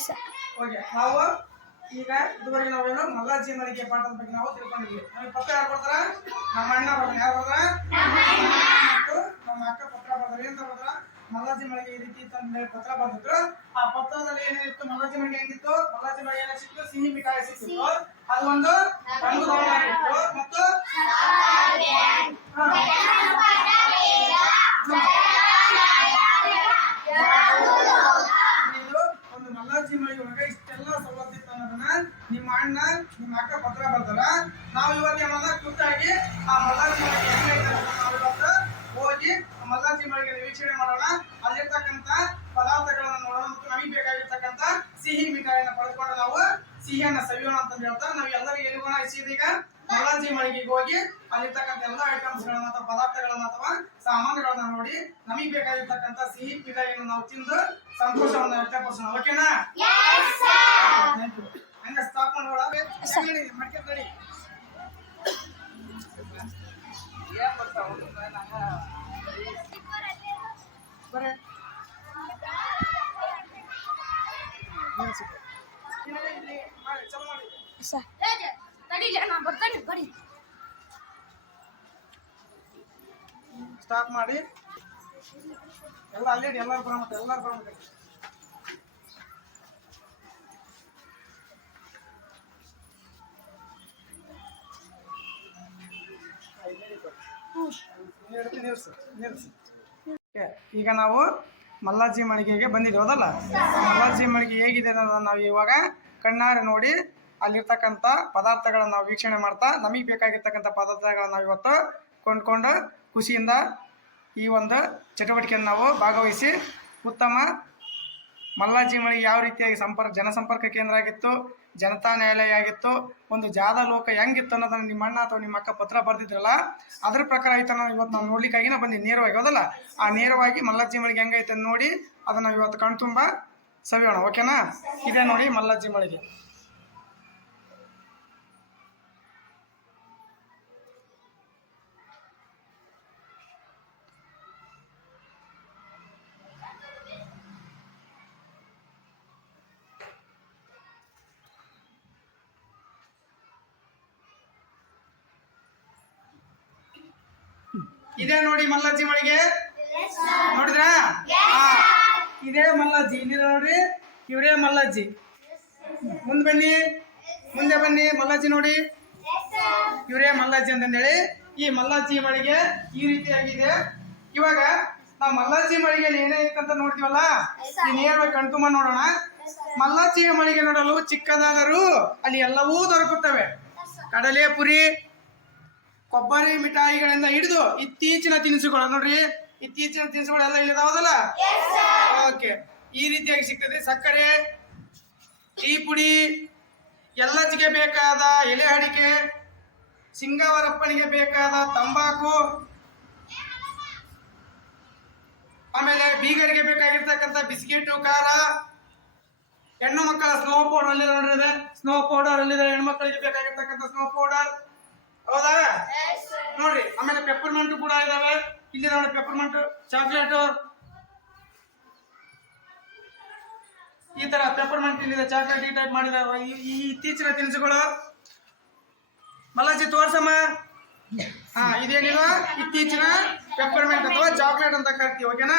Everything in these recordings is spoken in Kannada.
ಎಸ್ ಸರ್ ಓಕೆ ನಾವು ಈಗ ಇದುವರೆಗೆ ನಾವೇನು ಮಲ್ಲಾಜಿ ಮಳಿಗೆ ಪಾಠದ ಬಗ್ಗೆ ನಾವು ತಿಳ್ಕೊಂಡಿದ್ವಿ. ನಮಗೆ ಪತ್ರ ಯಾರು ಬರ್ತಾರ? ನಮ್ಮ ಅಣ್ಣ ಬರ್ತಾನೆ. ಯಾರು ಬರ್ತಾರ? ಮತ್ತು ನಮ್ಮ ಅಕ್ಕ ಪತ್ರ ಬರ್ತಾರೆ. ಏನ್ ಬರ್ತಾರ ಮಲ್ಲಾಜಿ ಮಳಿಗೆ ಈ ರೀತಿ ತಂದೆ ಪತ್ರ ಬರ್ತಿದ್ರು ಆ ಪತ್ರದಲ್ಲಿ ಏನಿತ್ತು ಮಲ್ಲಾಜಿ ಮಳಿಗೆ ಹೆಂಗಿತ್ತು? ಮಲ್ಲಾಜಿ ಮಳಿಗೆ ಏನ ಸಿಕ್ತು ಸಿಹಿ ಮಿಠಾಯಿ ಸಿಕ್ಕಿತ್ತು. ಅದು ಒಂದು ರಂಗು ಬಣ್ಣವಾಗಿತ್ತು ಮತ್ತು ಹಾ. ಇದು ಒಂದು ಮಲ್ಲಾಜಿ ಮಳಿಗೆ ಒಳಗೆ ಇಷ್ಟೆಲ್ಲ ಸವಲತ್ತಿತ್ತು ಅನ್ನೋದನ್ನ ನಿಮ್ಮ ಅಣ್ಣ ನಿಮ್ಮ ಅಕ್ಕ ಪತ್ರ ಬರ್ತಾರ ನಾವು ಇವತ್ತು ಏನಲ್ಲ ಖುದ್ದಾಗಿ ಆ ಮಲ್ಲಾಜಿ ಮಳಿಗೆ ಹೆಂಗೈತೆ ಅಂತ ನಾವು ಇವತ್ತು ಹೋಗಿ ಆ ಮಲ್ಲಾಜಿ ಮಳಿಗೆ ವೀಕ್ಷಣೆ ಮಾಡೋಣ ಅಲ್ಲಿರ್ತಕ್ಕಂಥ ಪದಾರ್ಥಗಳನ್ನ ನೋಡೋಣ ಮತ್ತು ನಮಗೆ ಬೇಕಾಗಿರ್ತಕ್ಕಂಥ ಸಿಹಿ ಮಿಠಾಯಿನ ಪಡೆದುಕೊಂಡು ನಾವು ಸಿಹಿಯನ್ನ ಸವಿಯೋಣ ಅಂತ ಹೇಳ್ತಾ ನಾವು ಈಗ ಮಲ್ಲಾಜಿ ಮಳಿಗೆಗೆ ಹೋಗಿ ಅಲ್ಲಿರ್ತಕ್ಕಂಥ ಎಲ್ಲ ಐಟಮ್ಸ್ ಗಳನ್ನ ಅಥವಾ ಪದಾರ್ಥಗಳನ್ನ ಅಥವಾ ಸಾಮಾನುಗಳನ್ನ ನೋಡಿ ನಮಗೆ ಬೇಕಾಗಿರ್ತಕ್ಕಂಥ ಸಿಹಿ ಮಿಠಾಯಿಯನ್ನು ನಾವು ತಿಂದು ಸಂತೋಷವನ್ನು ವ್ಯಕ್ತಪಡಿಸೋಣ. ಓಕೆನಾ ಸ್ಥಾಪನೆ. ಹಂಗ ಸ್ಟಾಪ್ ಸರ್ ಬರ್ತಾನೆ ಸ್ಟಾಪ್ ಮಾಡಿ. ಎಲ್ಲ ಅಲ್ಲೇ ಎಲ್ಲರೂ ಈಗ ನಾವು ಮಲ್ಲಾಜಿ ಮಳಿಗೆಗೆ ಬಂದಿದ್ದೀವಿ, ಹೌದಲ್ಲ? ಮಲ್ಲಾಜಿ ಮಳಿಗೆ ಹೇಗಿದೆ ಅನ್ನೋದನ್ನ ನಾವು ಇವಾಗ ಕಣ್ಣಾರೆ ನೋಡಿ ಅಲ್ಲಿರ್ತಕ್ಕಂಥ ಪದಾರ್ಥಗಳನ್ನ ನಾವು ವೀಕ್ಷಣೆ ಮಾಡ್ತಾ, ನಮಗೆ ಬೇಕಾಗಿರ್ತಕ್ಕಂಥ ಪದಾರ್ಥಗಳನ್ನ ನಾವು ಇವತ್ತು ಕೊಂಡ್ಕೊಂಡು ಖುಷಿಯಿಂದ ಈ ಒಂದು ಚಟುವಟಿಕೆಯನ್ನು ನಾವು ಭಾಗವಹಿಸಿ, ಉತ್ತಮ ಮಲ್ಲಾಜಿ ಮಳಿ ಯಾವ ರೀತಿಯಾಗಿ ಸಂಪರ್ಕ ಜನಸಂಪರ್ಕ ಕೇಂದ್ರ ಆಗಿತ್ತು, ಜನತಾ ನ್ಯಾಯಾಲಯ ಆಗಿತ್ತು, ಒಂದು ಜಾದ ಲೋಕ ಹೆಂಗಿತ್ತು ಅನ್ನೋದನ್ನ ನಿಮ್ಮ ಅಣ್ಣ ಅಥವಾ ನಿಮ್ಮ ಅಕ್ಕ ಪತ್ರ ಬರ್ದಿದ್ರಲ್ಲ, ಅದ್ರ ಪ್ರಕಾರ ಆಯ್ತು ನಾವು ಇವತ್ತು ನಾವು ನೋಡ್ಲಿಕ್ಕಾಗಿ ನಾವು ನೇರವಾಗಿ ಹೌದಲ್ಲ? ಆ ನೇರವಾಗಿ ಮಲ್ಲಾಜಿ ಮಳಿಗೆ ಹೆಂಗೈತೆ ನೋಡಿ ಅದನ್ನು ಇವತ್ತು ಕಣ್ತುಂಬ ಸವಿಯೋಣ. ಓಕೆನಾ? ಇದೆ ನೋಡಿ ಮಲ್ಲಾಜಿ ಮಳಿಗೆ. ಇದೇ ನೋಡಿ ಮಲ್ಲಾಜಿ ಮಳಿಗೆ? ನೋಡಿದ್ರಾ. ಇದೇ ಮಲ್ಲಾಜಿ ಇದೀರ ನೋಡ್ರಿ ಇವರೇ ಮಲ್ಲಾಜಿ ಮುಂದೆ ಬನ್ನಿ ಮುಂದೆ ಬನ್ನಿ ಮಲ್ಲಾಜಿ ನೋಡಿ. ಇವರೇ ಮಲ್ಲಾಜಿ ಅಂತಂದೇಳಿ. ಈ ಮಲ್ಲಾಜಿ ಮಳಿಗೆ ಈ ರೀತಿಯಾಗಿದೆ. ಇವಾಗ ನಾವು ಮಲ್ಲಾಜಿ ಮಳಿಗೆಯಲ್ಲಿ ಏನೇ ಇತ್ತಂತ ನೋಡ್ತೀವಲ್ಲ? ನೇರವಾಗಿ ಕಣ್ತುಂಬ ನೋಡೋಣ. ಮಲ್ಲಾಜಿಯ ಮಳಿಗೆ ನೋಡಲು ಚಿಕ್ಕದಾದರೂ ಅಲ್ಲಿ ಎಲ್ಲವೂ ದೊರಕುತ್ತವೆ. ಕಡಲೆ ಪುರಿ ಕೊಬ್ಬರಿ ಮಿಠಾಯಿಗಳಿಂದ ಹಿಡಿದು ಇತ್ತೀಚಿನ ತಿನಿಸುಗಳು ನೋಡ್ರಿ. ಇತ್ತೀಚಿನ ತಿನಿಸುಗಳೆಲ್ಲ ಇಲ್ಲಿ ಇದಾವದಲ್ಲ ಓಕೆ ಈ ರೀತಿಯಾಗಿ ಸಿಗ್ತದೆ. ಸಕ್ಕರೆ ಟೀ ಪುಡಿ ಎಲ್ಲಚಿಗೆ ಬೇಕಾದ ಎಲೆ ಅಡಿಕೆ ಸಿಂಗಾವರಪ್ಪನಿಗೆ ಬೇಕಾದ ತಂಬಾಕು ಆಮೇಲೆ ಬೀಗರಿಗೆ ಬೇಕಾಗಿರ್ತಕ್ಕಂಥ ಬಿಸ್ಕೆಟ್ ಖಾರ ಹೆಣ್ಣು ಮಕ್ಕಳ ಸ್ನೋ ಪೌಡರ್ ಅಲ್ಲಿ ನೋಡಿದ್ರೆ ಸ್ನೋ ಪೌಡರ್ ಅಲ್ಲಿದೆ. ಮಕ್ಕಳಿಗೆ ಬೇಕಾಗಿರ್ತಕ್ಕಂಥ ಸ್ನೋ ಪೌಡರ್. ಹೌದಾ? ನೋಡ್ರಿ ಆಮೇಲೆ ಪೆಪ್ಪರ್ಮೆಂಟ್ ಕೂಡ ಇದಾವೆ. ಇಲ್ಲಿ ನೋಡಿ ಪೆಪ್ಪರ್ಮೆಂಟ್ ಚಾಕ್ಲೇಟ್ ಈ ತರ ಪೆಪ್ಪರ್ಮೆಂಟ್ ಇಲ್ಲಿದೆ ಚಾಕ್ಲೇಟ್ ಈ ಟೈಪ್ ಮಾಡಿದಾವೆ ಈ- ಈ ಇತ್ತೀಚಿನ ತಿನಿಸುಗಳು. ಮಲ್ಲಾಜಿ ತೋರ್ಸಮ್ಮ. ಹಾ ಇದೇನಿಲ್ಲ ಇತ್ತೀಚಿನ ಪೆಪ್ಪರ್ಮೆಂಟ್ ಅಥವಾ ಚಾಕ್ಲೇಟ್ ಅಂತ ಕರಿತೀವಿ ಓಕೆನಾ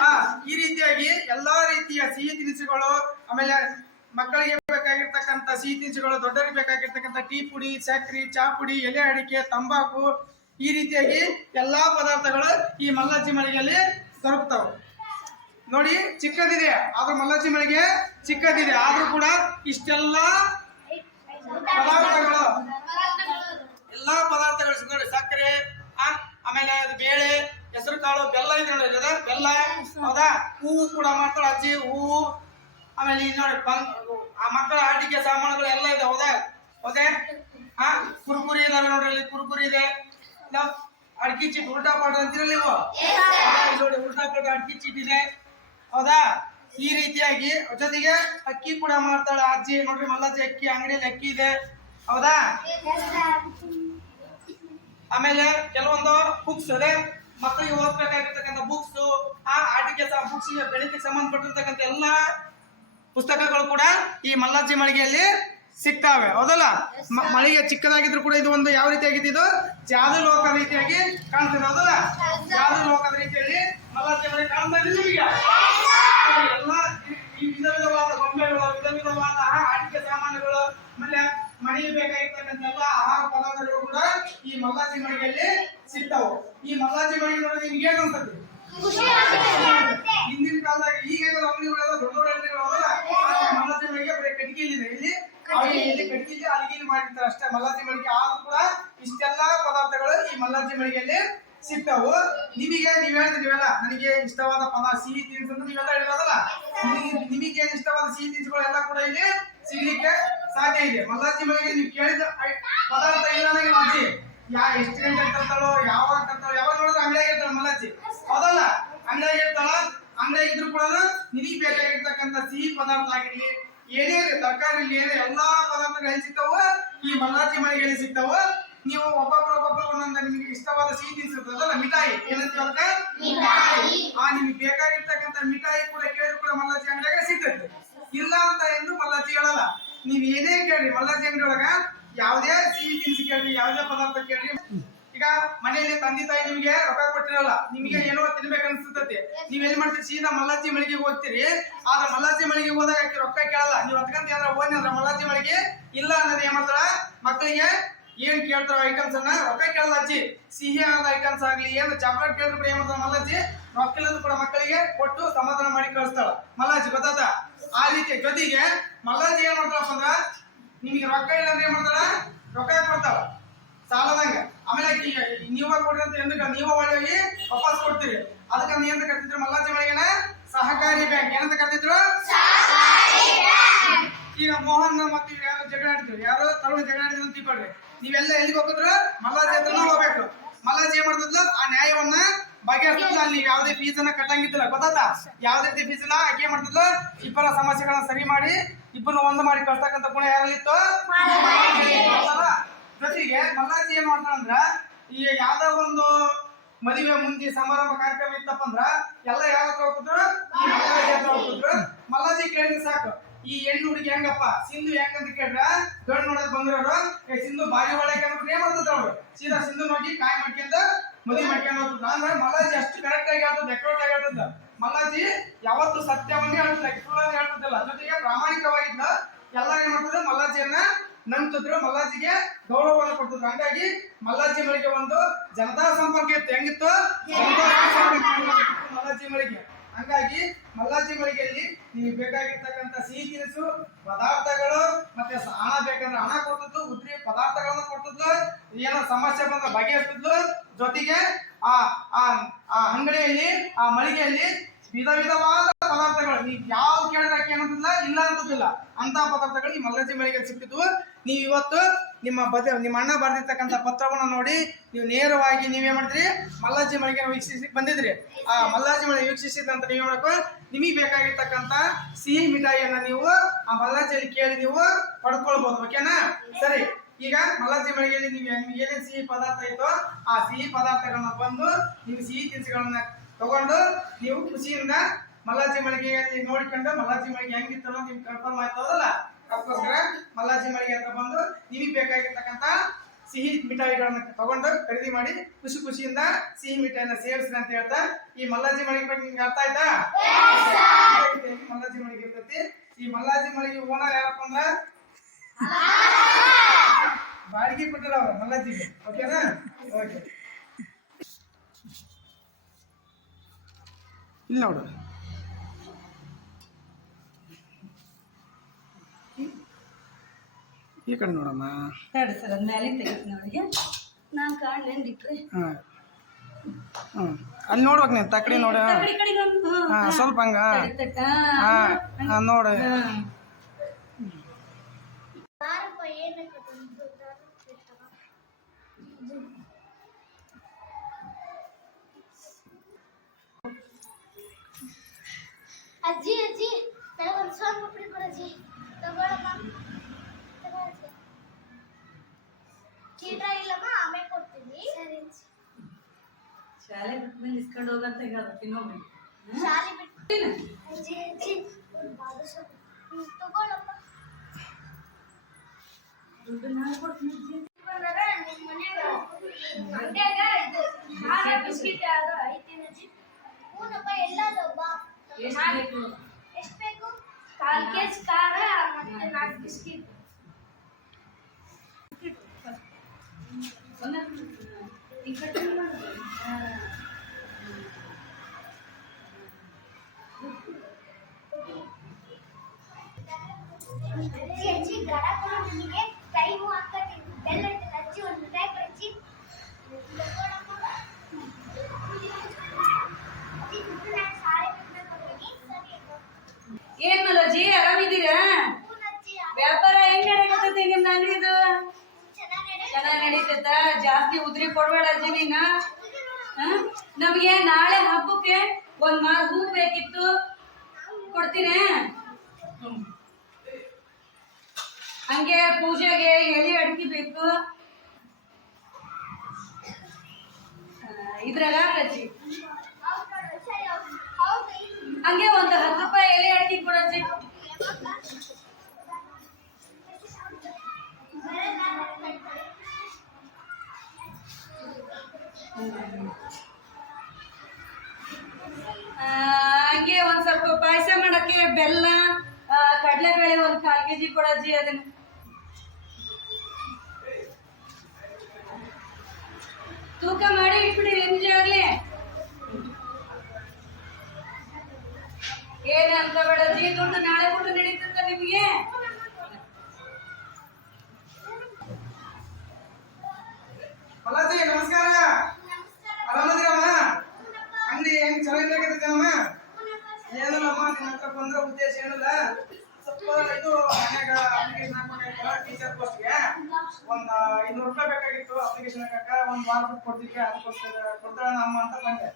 ಹಾ ಈ ರೀತಿಯಾಗಿ ಎಲ್ಲಾ ರೀತಿಯ ಸಿಹಿ ತಿನಿಸುಗಳು ಆಮೇಲೆ ಮಕ್ಕಳಿಗೆ ಬೇಕಾಗಿರ್ತಕ್ಕಂಥ ಸಿಹಿ ತಿನಿಸುಗಳು ದೊಡ್ಡರಿಗೆ ಬೇಕಾಗಿರ್ತಕ್ಕಂಥ ಟೀ ಪುಡಿ ಸಕ್ಕರೆ ಚಾ ಪುಡಿ, ಎಲೆ ಅಡಿಕೆ, ತಂಬಾಕು ಈ ರೀತಿಯಾಗಿ ಎಲ್ಲಾ ಪದಾರ್ಥಗಳು ಈ ಮಲ್ಲಾಜಿ ಮಳಿಗೆಯಲ್ಲಿ ದೊರಕುತ್ತವೆ ನೋಡಿ, ಚಿಕ್ಕದಿದೆ, ಆದ್ರೂ ಮಲ್ಲಾಜಿ ಮಳಿಗೆ ಚಿಕ್ಕದಿದೆ, ಆದ್ರೂ ಕೂಡ ಇಷ್ಟೆಲ್ಲ ಪದಾರ್ಥಗಳು. ಎಲ್ಲಾ ಪದಾರ್ಥಗಳು ನೋಡಿ, ಸಕ್ಕರೆ ಆಮೇಲೆ ಅದು ಬೇಳೆ, ಹೆಸರು ಕಾಳು, ಬೆಲ್ಲ ಇದೆ ನೋಡಿ ಬೆಲ್ಲ, ಹೌದಾ? ಹೂವು ಕೂಡ ಮಾಡ್ತಾಳೆ ಅಜ್ಜಿ, ಹೂವು, ಆಮೇಲೆ ನೋಡಿ ಆ ಮಕ್ಕಳ ಆಟಿಕೆ ಸಾಮಾನುಗಳು ಎಲ್ಲ ಇದೆ ಹೌದಾ ಹೌದೇ? ಹಾ ಕುರ್ಕುರಿ ಇದಾವೆ ನೋಡ್ರಿ ಇಲ್ಲಿ ಕುರ್ಕುರಿ ಇದೆ. ಅಡ್ಕಿ ಚೀಟ್ ಉಲ್ಟಾ ಪಾಠ ಅಂತೀರಲ್ಲ ನೀವು? ನೋಡಿ ಉಲ್ಟಾ ಪಾಠ ಅಡ್ಕಿ ಚೀಟ್ ಇದೆ. ಹೌದಾ? ಈ ರೀತಿಯಾಗಿ ಜೊತೆಗೆ ಅಕ್ಕಿ ಕೂಡ ಮಾಡ್ತಾಳೆ ಅಜ್ಜಿ. ನೋಡ್ರಿ ಮಲ್ಲಾಜಿ ಅಕ್ಕಿ ಅಂಗಡಿಯಲ್ಲಿ ಅಕ್ಕಿ ಇದೆ. ಹೌದಾ? ಆಮೇಲೆ ಕೆಲವೊಂದು ಬುಕ್ಸ್ ಅದೇ ಮಕ್ಕಳಿಗೆ ಓದ್ಬೇಕಾಗಿರ್ತಕ್ಕಂಥ ಬುಕ್ಸ್ ಆ ಆಟಿಕೆ ಬುಕ್ಸ್ ಬೆಳಿಗ್ಗೆ ಸಂಬಂಧಪಟ್ಟಿರ್ತಕ್ಕಂಥ ಎಲ್ಲ ಪುಸ್ತಕಗಳು ಕೂಡ ಈ ಮಲ್ಲಾಜಿ ಮಳಿಗೆಯಲ್ಲಿ ಸಿಗ್ತಾವೆ. ಹೌದಲ್ಲ? ಮಳಿಗೆ ಚಿಕ್ಕದಾಗಿದ್ರು ಕೂಡ ಇದು ಒಂದು ಯಾವ ರೀತಿಯಾಗಿದೆ ಇದು? ಜಾದು ಲೋಕ ರೀತಿಯಾಗಿ ಕಾಣ್ತದೆ ಹೌದಲ್ಲ? ಜಾದು ಲೋಕದ ರೀತಿಯಲ್ಲಿ ಮಲ್ಲಾಜಿ ಮಳಿಗೆ ಕಾಣ್ತಾ ಇದೆ ನಿಮಗೆ. ಎಲ್ಲ ಈ- ವಿಧ ವಿಧವಾದ ಗೊಂಬೆಗಳು ವಿಧ ವಿಧವಾದ ಅಡಿಕೆ ಸಾಮಾನುಗಳು ಆಮೇಲೆ ಮನೆಗೆ ಬೇಕಾಗಿರ್ತಕ್ಕಂಥ ಎಲ್ಲ ಆಹಾರ ಪದಾರ್ಥಗಳು ಕೂಡ ಈ ಮಲ್ಲಾಜಿ ಮಳಿಗೆಯಲ್ಲಿ ಸಿಗ್ತಾವೆ. ಈ ಮಲ್ಲಾಜಿ ಮಳಿಗೆ ನೋಡೋದು ನಿಮ್ಗೆ ಏನು ಅನ್ಸುತ್ತೆ ಖುಷಿ ಆಗುತ್ತೆ ಹಿಂದಿನ ಕಾಲದಾಗ ಈಗ ಅಂಗಡಿಗಳೆಲ್ಲ ದೊಡ್ಡ ದೊಡ್ಡ ಅಂಗಡಿಗಳು ಅವಲ್ಲ ಮಲ್ಲಾಜಿ ಮಳಿಗೆ ಬರೀ ಕಟ್ಗಿಲಿದೆ ಇಲ್ಲಿ ಅಲ್ಲಿ ಇಲ್ಲಿ ಕಟ್ಗಿಲಿ ಅಲ್ಲಿಗೆ ಅಷ್ಟೇ ಮಲ್ಲಾಜಿ ಮಳಿಗೆ ಆದ್ರೂ ಕೂಡ ಇಷ್ಟೆಲ್ಲ ಪದಾರ್ಥಗಳು ಈ ಮಲ್ಲಾಜಿ ಮಳಿಗೆಯಲ್ಲಿ ಸಿಗ್ತಾವು. ನಿಮಗೆ ನೀವ್ ಹೇಳಿದ್ರೆ ನೀವೆಲ್ಲ ನನಗೆ ಇಷ್ಟವಾದ ಪದ ಸಿಹಿ ತಿನಿಸು ಅಂತ ನೀವೆಲ್ಲ ಹೇಳಿರೋದಲ್ಲ? ನಿಮಗೆ ಇಷ್ಟವಾದ ಸಿಹಿ ತಿನಿಸುಗಳೆಲ್ಲ ಕೂಡ ಇಲ್ಲಿ ಸಿಗ್ಲಿಕ್ಕೆ ಸಾಧ್ಯ ಇದೆ. ಮಲ್ಲಾಜಿ ಮಳಿಗೆ ನೀವು ಕೇಳಿದ ಪದಾರ್ಥ ಇಲ್ಲ ನನಗೆ ಮಾಜಿ ಯಾ ಎಷ್ಟು ಗಂಟೆಗೆ ತರ್ತಾಳೋ, ಯಾವಾಗ ತರ್ತಾಳೋ, ಯಾವಾಗ ನೋಡಿದ್ರೆ ಅಂಗಡಿಯಾಗ ಇರ್ತಾಳೆ ಮಲ್ಲಾಜಿ ಹೌದಲ್ಲ? ಅಂಗಡಿಯಾಗ ಇರ್ತಾಳ ಅಂಗಡಿಯಾಗ ಇದ್ರು ಕೂಡ ನಿಮಗೆ ಬೇಕಾಗಿರ್ತಕ್ಕಂಥ ಸಿಹಿ ಪದಾರ್ಥ ಆಗಿರ್ಲಿ, ಏನೇ ತರಕಾರಿ ಏನೇ ಎಲ್ಲಾ ಪದಾರ್ಥಗಳು ಸಿಗ್ತಾವ ಈ ಮಲ್ಲಾಜಿ ಮಳಿಗೆಯಲ್ಲಿ ಸಿಗ್ತಾವ ನೀವು ಒಬ್ಬೊಬ್ರು ಒಬ್ಬೊಬ್ರು ಒಂದೊಂದು ನಿಮಗೆ ಇಷ್ಟವಾದ ಸಿಹಿ ತಿನಿಸು ಇರ್ತದಲ್ಲ ಮಿಠಾಯಿ ಏನಂತೀವಿ ಅದಕ್ಕೆ ಮಿಠಾಯಿ. ಆ ನಿಮ್ಗೆ ಬೇಕಾಗಿರ್ತಕ್ಕಂಥ ಮಿಠಾಯಿ ಕೂಡ ಕೇಳಿದ್ರು ಕೂಡ ಮಲ್ಲಾಜಿ ಅಂಗಡಿಯಾಗ ಸಿಗ್ತೈತೆ ಇಲ್ಲ ಅಂತ ಎಂದು ಮಲ್ಲಾಜಿ ಹೇಳಲ್ಲ ನೀವ್ ಏನೇ ಕೇಳ್ರಿ ಮಲ್ಲಾಜಿ ಅಂಗಡಿ ಒಳಗ ಯಾವುದೇ ಸಿಹಿ ತಿನಿಸು ಕೇಳ್ರಿ, ಯಾವುದೇ ಪದಾರ್ಥ ಕೇಳ್ರಿ. ಈಗ ಮನೆಯಲ್ಲಿ ತಂದೆ ತಾಯಿ ನಿಮಗೆ ರೊಕ್ಕ ಕೊಟ್ಟಿರಲ್ಲ, ನಿಮಗೆ ಏನೋ ತಿನ್ಬೇಕು ಅನ್ಸುತ್ತೆ ನೀವ್ ಎಲ್ಲಿ ಮಾಡ್ತೀರಿ? ಸೀದಾ ಮಲ್ಲಾಜಿ ಮಳಿಗೆ ಹೋಗ್ತೀರಿ. ಆದ್ರೆ ಮಲ್ಲಾಜಿ ಮಳಿಗೆ ಹೋದಾಗ ಆಕಿ ರೊಕ್ಕ ಕೇಳಲ್ಲ? ನೀವು ಅದಕ್ಕಂತ ಏನಾರ ಹೋಗಿ ಅಂದ್ರೆ ಮಲ್ಲಾಜಿ ಮಳಿಗೆ ಇಲ್ಲ ಅನ್ನೋದು ಏನ್ ಮಕ್ಕಳಿಗೆ ಏನ್ ಕೇಳ್ತಾರ ಐಟಮ್ಸ್ ಅನ್ನ ರೊಕ್ಕ ಕೇಳಲ್ಲ ಅಜ್ಜಿ. ಸಿಹಿ ಆದ ಐಟಮ್ಸ್ ಆಗ್ಲಿ, ಏನ್ ಚಾಕ್ಲೇಟ್ ಕೇಳಿದ್ರು ಕೂಡ ಏನ್ ಮಾಡ್ತಾರ ಮಲ್ಲಾಜಿ? ರೊಕ್ಕ ಕೂಡ ಮಕ್ಕಳಿಗೆ ಕೊಟ್ಟು ಸಮಾಧಾನ ಮಾಡಿ ಕಳಿಸ್ತಾಳ. ಮಲ್ಲಾಜಿ ಗೊತ್ತಾದ ಆ ರೀತಿ ಜೊತೆಗೆ ಮಲ್ಲಾಜಿ ಏನ್ ಮಾಡ್ತಾಳಪ್ಪ ಅಂದ್ರ ನಿಮಗೆ ರೊಕ್ಕ ಇಲ್ಲ ಅಂದ್ರೆ ಏನ್ ಮಾಡ್ತಾಳ ರೊಕ್ಕ ಕೊಡ್ತಾಳ ಸಾಲದಂಗ ಆಮೇಲೆ ನೀವ ಕೊಡ್ರಿ ಅಂತ ಎಂದಕ್ಕ ನೀವ ಒಳ್ಳೆಯಾಗಿ ವಾಪಸ್ ಕೊಡ್ತೀರಿ. ಅದಕ್ಕೆ ಏನಂತ ಕರ್ತಿದ್ರು? ಮಲ್ಲಾಜಿ ಒಳಗೆ ಸಹಕಾರಿ ಬ್ಯಾಂಕ್. ಏನಂತ ಕರ್ತಿದ್ರು? ಈಗ ಮೋಹನ್ ಮತ್ತೆ ಯಾರು ಜಗಳ ಆಡಿದ್ರು. ಯಾರು ತರುಣ ಜಗಳ ಆಡಿದ್ರು ಅಂತ ತಿಳ್ಕೊಳ್ರಿ. ನೀವೆಲ್ಲ ಎಲ್ಲಿಗೆ ಹೋಗಿದ್ರು? ಮಲ್ಲಾಜಿ ಹತ್ರ ಹೋಗ್ಬೇಕು ಮಲ್ಲಾಜಿ ಏನ್ ಮಾಡ್ತಿದ್ಲು? ಆ ನ್ಯಾಯವನ್ನ ಬಗೆಹರಿಸಿದ್ಲು ಅಲ್ಲಿ ಯಾವುದೇ ಫೀಸ್ ಅನ್ನ ಕಟ್ಟಂಗಿದ್ದಿಲ್ಲ. ಗೊತ್ತಾತ ಯಾವ್ದೇ ರೀತಿ ಫೀಸ್ ಇಲ್ಲ. ಆಕೆ ಮಾಡ್ತದ ಇಬ್ಬರ ಸಮಸ್ಯೆಗಳನ್ನ ಸರಿ ಮಾಡಿ ಇಬ್ಬರು ಒಂದು ಮಾಡಿ ಕಳ್ಸತಕ್ಕಂಥ ಗುಣ ಯಾರಲ್ಲಿತ್ತು? ಜೊತೆಗೆ ಮಲ್ಲಾಜಿ ಏನ್ ಮಾಡ್ತಾನಂದ್ರ, ಈ ಯಾವ್ದೋ ಒಂದು ಮದುವೆ ಮುಂದೆ ಸಮಾರಂಭ ಕಾರ್ಯಕ್ರಮ ಇತ್ತಪ್ಪ ಅಂದ್ರ, ಎಲ್ಲ ಯಾವ ಹತ್ರ ಹೋಗ್ತಿದ್ರು? ಮಲ್ಲಾಜಿ ಕೇಳಿದ್ರೆ ಸಾಕು, ಈ ಹೆಣ್ಣು ಹುಡುಗಿ ಹೆಂಗಪ್ಪ? ಸಿಂಧು ಹೆಂಗಂತ ಕೇಳ್ರ ಗಂಡು ನೋಡಕ್ ಬಂದಿರೋರು. ಸಿಂಧು ಬಾರಿ ಒಳಗೆ ಏನ್ ಮಾಡ್ತಿದ್ರು ಸೀದಾ ಸಿಂಧು ನೋಡಿ ಕಾಯಿ ಮಾಡ್ಕೊಂಡ ಮದುವೆ ಮಾಡ್ಕೊಂಡು ಅಂದ್ರೆ ಮಲ್ಲಾಜಿ ಅಷ್ಟು ಕರೆಕ್ಟ್ ಆಗಿ ಹೇಳ್ತದ ಡೆಕೋರೇಟ್ ಆಗಿ ಹೇಳ್ತದ ಮಲ್ಲಾಜಿ ಯಾವತ್ತು ಸತ್ಯವನ್ನೇ ಹೇಳ್ತದ ಸುಳ್ಳನ್ನು ಹೇಳ್ತದಿಲ್ಲ ಜೊತೆಗೆ ಪ್ರಾಮಾಣಿಕವಾಗಿದ್ದ ಎಲ್ಲಾರು ಏನ್ ಮಾಡ್ತದೆ ಮಲ್ಲಾಜಿಯನ್ನ ನಂಬ್ತಿದ್ರು. ಮಲ್ಲಾಜಿಗೆ ಗೌರವವನ್ನು ಕೊಡ್ತಿದ್ರು. ಹಂಗಾಗಿ ಮಲ್ಲಾಜಿ ಮಳಿಗೆ ಒಂದು ಜನತಾ ಸಂಪರ್ಕ ಇತ್ತು. ಹೆಂಗಿತ್ತು? ಮಲ್ಲಾಜಿ ಮಳಿಗೆ. ಹಂಗಾಗಿ ಮಲ್ಲಾಜಿ ಮಳಿಗೆಯಲ್ಲಿ ನೀವು ಬೇಕಾಗಿರ್ತಕ್ಕಂಥ ಸಿಹಿ ತಿನಿಸು, ಪದಾರ್ಥಗಳು ಮತ್ತೆ ಹಣ ಬೇಕಂದ್ರೆ ಹಣ ಕೊಡ್ತಿದ್ದು ಉದ್ರಿ ಪದಾರ್ಥಗಳನ್ನು ಕೊಡ್ತಿದ್ಲು. ಏನೋ ಸಮಸ್ಯೆ ಬಂದ ಬಗೆಹರಿಸ್ತಿದ್ಲು. ಜೊತೆಗೆ ಆ ಆ ಅಂಗಡಿಯಲ್ಲಿ, ಆ ಮಳಿಗೆಯಲ್ಲಿ ವಿಧ ವಿಧವಾದ ಪದಾರ್ಥಗಳು. ನೀವು ಯಾವ ಕೇಳಿದ್ರೆ ಅನ್ನೋದಿಲ್ಲ, ಇಲ್ಲ ಅಂತದಿಲ್ಲ ಅಂತ ಪದಾರ್ಥಗಳು ಈ ಮಲ್ಲಾಜಿ ಮಳಿಗೆ ಸಿಕ್ಕಿತು ನೀವು ಇವತ್ತು ನಿಮ್ಮ ಬದ ನಿಮ್ಮ ಅಣ್ಣ ಬರೆದಿರ್ತಕ್ಕಂಥ ಪತ್ರವನ್ನು ನೋಡಿ, ನೀವು ನೇರವಾಗಿ ನೀವೇನ್ ಮಾಡಿದ್ರಿ, ಮಲ್ಲಾಜಿ ಮಳಿಗೆ ವೀಕ್ಷಿಸಿ ಬಂದಿದ್ರಿ. ಆ ಮಲ್ಲಾಜಿ ಮಳಿಗೆ ವೀಕ್ಷಿಸಿದ ನಂತರ ನೀವು ಮಾಡಬೇಕು ನಿಮಗೆ ಬೇಕಾಗಿರ್ತಕ್ಕಂಥ ಸಿಹಿ ಮಿಠಾಯಿಯನ್ನ ನೀವು ಆ ಮಲ್ಲಾಜಿಯಲ್ಲಿ ಕೇಳಿ ನೀವು ಪಡ್ಕೊಳ್ಬಹುದು ಓಕೆನಾ ಸರಿ. ಈಗ ಮಲ್ಲಾಜಿ ಮಳಿಗೆಯಲ್ಲಿ ನೀವು ನಿಮ್ಗೆ ಏನೇನ್ ಸಿಹಿ ಪದಾರ್ಥ ಇತ್ತೋ ಆ ಸಿಹಿ ಪದಾರ್ಥಗಳನ್ನ ಬಂದು ನೀವು ಸಿಹಿ ತಿನಿಸುಗಳನ್ನ ತಗೊಂಡು ನೀವು ಖುಷಿಯಿಂದ ಮಲ್ಲಾಜಿ ಮಳಿಗೆಯಲ್ಲಿ ನೋಡಿಕೊಂಡು ಮಲ್ಲಾಜಿ ಮಳಿಗೆ ಹೆಂಗಿತ್ತು ಅನ್ನೋದು ನಿಮ್ಗೆ ಕನ್ಫರ್ಮ್ ಆಯ್ತದಲ್ಲ ಅದಕ್ಕೋಸ್ಕರ ಮಲ್ಲಾಜಿ ಮಳಿಗೆ ಹತ್ರ ಬಂದು ನಿಮಗೆ ಬೇಕಾಗಿರ್ತಕ್ಕಂಥ ಸಿಹಿ ಮಿಠಾಯಿಗಳನ್ನ ತಗೊಂಡು ಖರೀದಿ ಮಾಡಿ ಖುಷಿ ಖುಷಿಯಿಂದ ಸಿಹಿ ಮಿಠಾಯಿನ ಸೇವಿಸಿ ಅಂತ ಹೇಳ್ತಾ ಈ ಮಲ್ಲಾಜಿ ಮಳಿಗೆ ಬಗ್ಗೆ ನಿಮ್ಗೆ ಅರ್ಥ ಆಯ್ತಾ? ಮಲ್ಲಾಜಿ ಮಳಿಗೆ ಇರ್ತೈತಿ. ಈ ಮಲ್ಲಾಜಿ ಮಳಿಗೆ ಓನರ್ ಯಾರಪ್ಪ ಅಂದ್ರ? ಬಾಡಿಗೆ ಕೊಟ್ಟಿಲ್ಲ ಅವ್ರ ಮಲ್ಲಾಜಿಗೆ ಓಕೆನಾ ಓಕೆ ಇಲ್ಲಿ ನೋಡು. ಈ ಕಡೆ ನೋಡಮ್ಮ. ತಡಿ ಸರ್ ಅದ್ ಮ್ಯಾಲೆ ತೆಗಿತೀನಿ ಅವಳಿಗೆ ಕಾಣ್ ಕಾಣ್ಲೇನ್ಬಿಟ್ರಿ ಹಾಂ. ಹ್ಞೂ ಅಲ್ಲಿ ನೋಡ್ಬೇಕು ನೀನು ತಕ್ಕಡಿ ನೋಡ. ಹಾಂ. ಸ್ವಲ್ಪ ಹಂಗ. ಹಾಂ. ನೋಡು ಹಾ. ಬಾರಪ್ಪ ಏನಕ್ಕೆ ಬಂದು ಅಜ್ಜಿ ಅಜ್ಜಿ ನನಗೆ ಒಂದು ಸೋನ್ ಪುಡಿ ಕೊಡಜ್ಜಿ ತಗೊಳಮ್ಮ. ತಗೋ ಅಜ್ಜಿ. ಚೀಟ ಇಲ್ಲಮ್ಮ ಆಮೇಲೆ ಕೊಡ್ತೀನಿ. ಸರಿ. ಶಾಲೆ ಬಿಟ್ಟು ಬಂದು ಇಸ್ಕೊಂಡು ಹೋಗಂತ ಹೇಳ ತಿನ್ನೋಗ್ರಿ ಶಾಲೆ ಬಿಟ್ಟು ಅಜ್ಜಿ ಅಜ್ಜಿ ದುಡ್ಡು ನಾನು ಕೊಡ್ತೀನಿ ಅಜ್ಜಿ. ಮನ್ಯಾಗ ಇದು ಬಿಸ್ಕಿಟ್ ಅದು ಐತಿ ಹ್ಞೂನಪ್ಪ ಎಷ್ಟು ಬೇಕು ಎಷ್ಟು ಬೇಕು ಕಾಲ್ ಕೆಜಿ ಖಾರ ಮತ್ತೆ ನಾಲ್ಕು ಬಿಸ್ಕಿಟ್ ಒಂದ ಈ ಕಡೆ ಮಾಡು. ಹಾ. ಅಜ್ಜಿ ಅಜ್ಜಿ ಗಡ ಕೊಡು ನನಗೆ ಟೈಮು ಹಾಕತ್ತೀನಿ ಬೆಲ್ಲ ಇಡ್ತೀನಿ ಅಜ್ಜಿ ಒಂದು ಮಿಠಾಯಿ ಕೊಡು ಅಜ್ಜಿ ತಗೊಳಪ್ಪ. ಅಜ್ಜಿ ದುಡ್ಡು ನಾನು ಶಾಲೆ ಬಿಟ್ಟು ಕೊಡ್ತೀನಿ ಸರಿ ಏನ್ ಮಲೋಜಿ ಆರಾಮಿದ್ದೀರಾ ಹೂನಜ್ಜಿ ವ್ಯಾಪಾರ ಹೆಂಗ್ ನಡೆಯಕತ್ತೈತಿ ನಿಮ್ ಅಂಗಡಿದು ಚೆನ್ನಾಗಿ ನಡೆ ಚೆನ್ನಾಗ್ ನಡೀತೈತ ಜಾಸ್ತಿ ಉದ್ರಿ ಕೊಡ್ಬೇಡ ಅಜ್ಜಿ ನೀನು ಹ? ನಮ್ಗೆ ನಾಳೆ ಹಬ್ಬಕ್ಕೆ ಒಂದ್ ಮಾರ್ ಹೂ ಬೇಕಿತ್ತು ಕೊಡ್ತೀರಾ ಹ್ಮ್. ಹಂಗೆ ಪೂಜೆಗೆ ಎಲೆ ಅಡಿಕೆ ಬೇಕು ಆ, ಇದ್ರಾಗ ಅಜ್ಜಿ ಹೌದು ನೋಡು, ಸರಿ ಹೌದು ಹೌದು ಇದು ಹಂಗೆ ಒಂದು ಹತ್ತು ರೂಪಾಯಿ ಎಲೆ ಅಡಿಕೆ ಕೊಡಜ್ಜಿ ಬರೀ ನಾನು ಕಟ್ಕೊಡಿ. ಆ, ಹಂಗೆ ಒಂದ್ ಸ್ವಲ್ಪ ಪಾಯಸ ಮಾಡಕ್ಕೆ ಬೆಲ್ಲ ಆ, ಕಡ್ಲೆಬೇಳೆ ಒಂದ್ ಕಾಲ್ ಕೆಜಿ ಕೊಡಜ್ಜಿ ಅದನ್ನ. ತೂಕ ಮಾಡಿ. ಏನ್ ಬೇಡ ಜೀ ದುಡ್ಡು ನಾಳೆ ಕೊಟ್ಟು ನಡೀತಂತ ನಿಮ್ಗೆ? ಮಲ್ಲಾಜಿ ನಮಸ್ಕಾರ. ಆರಾಮದಿರಮ್ಮ ಅಂಗಡಿ ಹೆಂಗ್ ಚೆನ್ನಾಗಿರ್ತೈತಮ್ಮ ಏನಿಲ್ಲಮ್ಮ ನಿನ್ನ ಹತ್ರ ಬಂದ್ರೆ, ಉದ್ದೇಶ ಏನಲ್ಲ. ಸ್ವಲ್ಪ ಇದು ಮನ್ಯಾಗ ಅಪ್ಲಿಕೇಶನ್ ಹಾಕ್ಬೇಕಾಗಿತ್ತಲ್ಲ ಟೀಚರ್ ಪೋಸ್ಟ್ಗೆ ಒಂದ್, ಐನೂರು ರೂಪಾಯಿ ಬೇಕಾಗಿತ್ತು ಅಪ್ಲಿಕೇಶನ್ ಹಾಕಕ್ಕ. ಒಂದ್ ವಾರ ಬಿಟ್ಟು ಕೊಡ್ತಿದ್ದೆ ಅದಕ್ಕೋಸ್ಕರ ಕೊಡ್ತಾಳ ಅಮ್ಮ ಅಂತ ಬಂದೆ.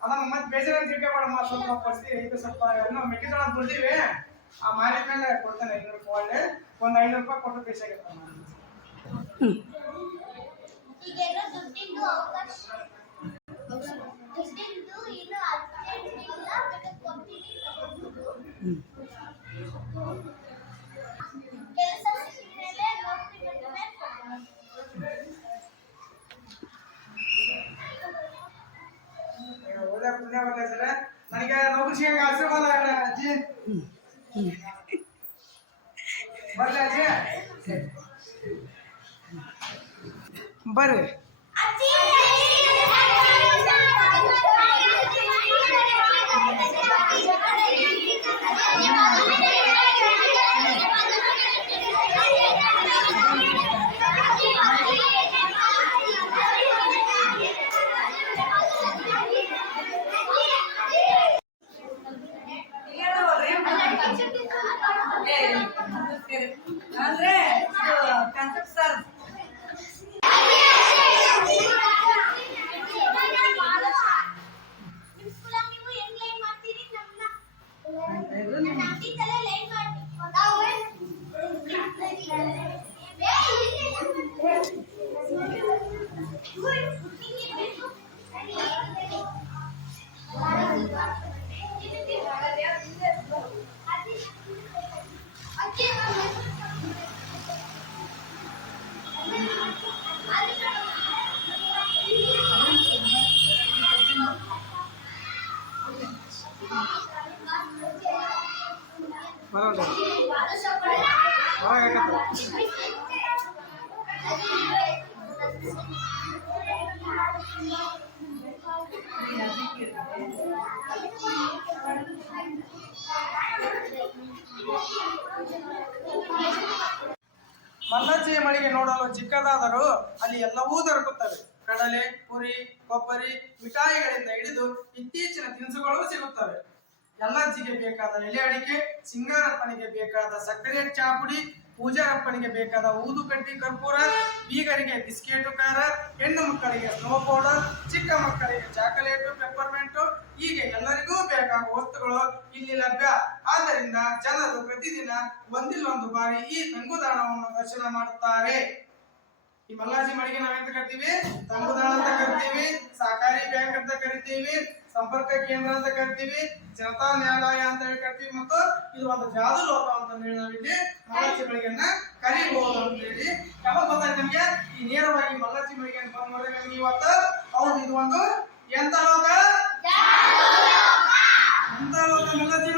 ಅದಮ್ಮ ಮತ್ತೆ ಬೇಜಾರ ಮಾಡಮ್ಮ ಸ್ವಲ್ಪ ಪರಿಸ್ಥಿತಿ ಇದು ಸ್ವಲ್ಪ ಇನ್ನು ಮೆಕ್ಕೆಜೋಳ ದುಡ್ಡಿವಿ ಆ ಮಾರಿದ್ಮೇಲೆ ಕೊಡ್ತೇನೆ ಐನೂರು ರೂಪಾಯಿ ಒಳ್ಳೆ ಒಂದ್ ಐನೂರು ರೂಪಾಯಿ ಕೊಟ್ಟು ಬೇಸಾಗಿತ್ತಮ್ಮ ಈಗೇನೋ ದುಡ್ಡಿಂದು ಅವಕಾಶ ದುಡ್ಡಿಂದು ಇನ್ನು ಅರ್ಜೆಂಟ್ ಇಲ್ಲ ಬೇಕಾದ್ರೆ ಕೊಡ್ತೀನಿ ತಗೊಂಡು ಕೆಲಸ ಸಿಕ್ಕಿದ್ಮೇಲೆ ನೌಕರಿ ಮಾಡಿದ್ಮೇಲೆ ಕೊಡ್ತೀನಿ. ಒಳ್ಳೆ ಪುಣ್ಯ ಬರ್ತದೆ ಸರ್ ನನಗೆ ನೌಕರಿ ಸಿಗಂಗ ಆಶೀರ್ವಾದ ಹೇಳ ಅಜ್ಜಿ ಬರ್ಲಿ ಅಜ್ಜಿ ಬರ್ರಿ ಅಜ್ಜಿ ಅಂದ್ರೆ ಕಾನ್ಸೆಪ್ಟ್ ಸರ್ ನಿಮ್ ಸ್ಕೂಲಾಗ ನೀವು ಹೆಂಗ್ ಲೈನ್ ಮಾಡ್ತೀರಿ ನಮ್ನ ನನ್ನ ಅಂಗಡಿದಲ್ಲೇ ಲೈನ್ ಮಾಡಿ ಬರೋಲ್ಲ ಹಾಕತ್ತ ಮಳಿಗೆ ನೋಡಲು ಚಿಕ್ಕದಾದರೂ ಅಲ್ಲಿ ಎಲ್ಲವೂ ದೊರಕುತ್ತವೆ. ಕಡಲೆ, ಪುರಿ, ಕೊಬ್ಬರಿ, ಮಿಠಾಯಿಗಳಿಂದ ಹಿಡಿದು ಇತ್ತೀಚಿನ ತಿನಿಸುಗಳು ಸಿಗುತ್ತವೆ. ಎಲ್ಲಜ್ಜಿಗೆ ಬೇಕಾದ ಎಲೆ ಅಡಿಕೆ, ಸಿಂಗಾರಪ್ಪನಿಗೆ ಬೇಕಾದ ಸಕ್ಕರೆ, ಚಾಪುಡಿ, ಪೂಜಾರಪ್ಪನಿಗೆ ಬೇಕಾದ ಊದುಕಡ್ಡಿ ಕರ್ಪೂರ, ಬೀಗರಿಗೆ ಬಿಸ್ಕೆಟು ಕಾರ ಹೆಣ್ಣು ಮಕ್ಕಳಿಗೆ ಸ್ನೋ ಪೌಡರ್ ಚಿಕ್ಕ ಮಕ್ಕಳಿಗೆ ಚಾಕೊಲೇಟು ಪೆಪ್ಪರ್ಮೆಂಟು ಹೀಗೆ ಎಲ್ಲರಿಗೂ ಬೇಕಾಗುವ ವಸ್ತುಗಳು ಇಲ್ಲಿ ಲಭ್ಯ. ಆದ್ದರಿಂದ ಜನರು ಪ್ರತಿದಿನ ಒಂದಿಲ್ಲೊಂದು ಬಾರಿ ಈ ತಂಗುದಾಣವನ್ನು ದರ್ಶನ ಮಾಡುತ್ತಾರೆ. ಈ ಮಲ್ಲಾಜಿ ಮಳಿಗೆ ನಾವೆಂತ ಕರಿತೀವಿ ತಂಗುದಾಣ ಅಂತ ಕರಿತೀವಿ ಸಹಕಾರಿ ಬ್ಯಾಂಕ್ ಅಂತ ಕರಿತೀವಿ ಸಂಪರ್ಕ ಕೇಂದ್ರ ಅಂತ ಕರಿತೀವಿ, ಜನತಾ ನ್ಯಾಯಾಲಯ ಅಂತ ಹೇಳಿ ಕರಿತೀವಿ ಮತ್ತು ಇದು ಒಂದು ಜಾದು ಲೋಕ ಅಂತ ಹೇಳಿ ನಾವಿಲ್ಲಿ ಮಲ್ಲಚ್ಚಿ ಮಳಿಗೆಯನ್ನ ಕರಿಬಹುದು ಅಂತ ಹೇಳಿ. ಯಾವಾಗ ಗೊತ್ತಾಯ್ತು ನಮಗೆ? ಈ ನೇರವಾಗಿ ಮಲ್ಲಚ್ಚಿ ಮಳಿಗೆಯನ್ನು ಅಂತ ಮಾಡಿದ್ರೆ ನಮ್ಗೆ ಇವತ್ತು ಹೌದು, ಇದು ಒಂದು ಎಂತ ಲೋಕ? ಎಂತ ಲೋಕ? ಮಲ್ಲಚ್ಚಿ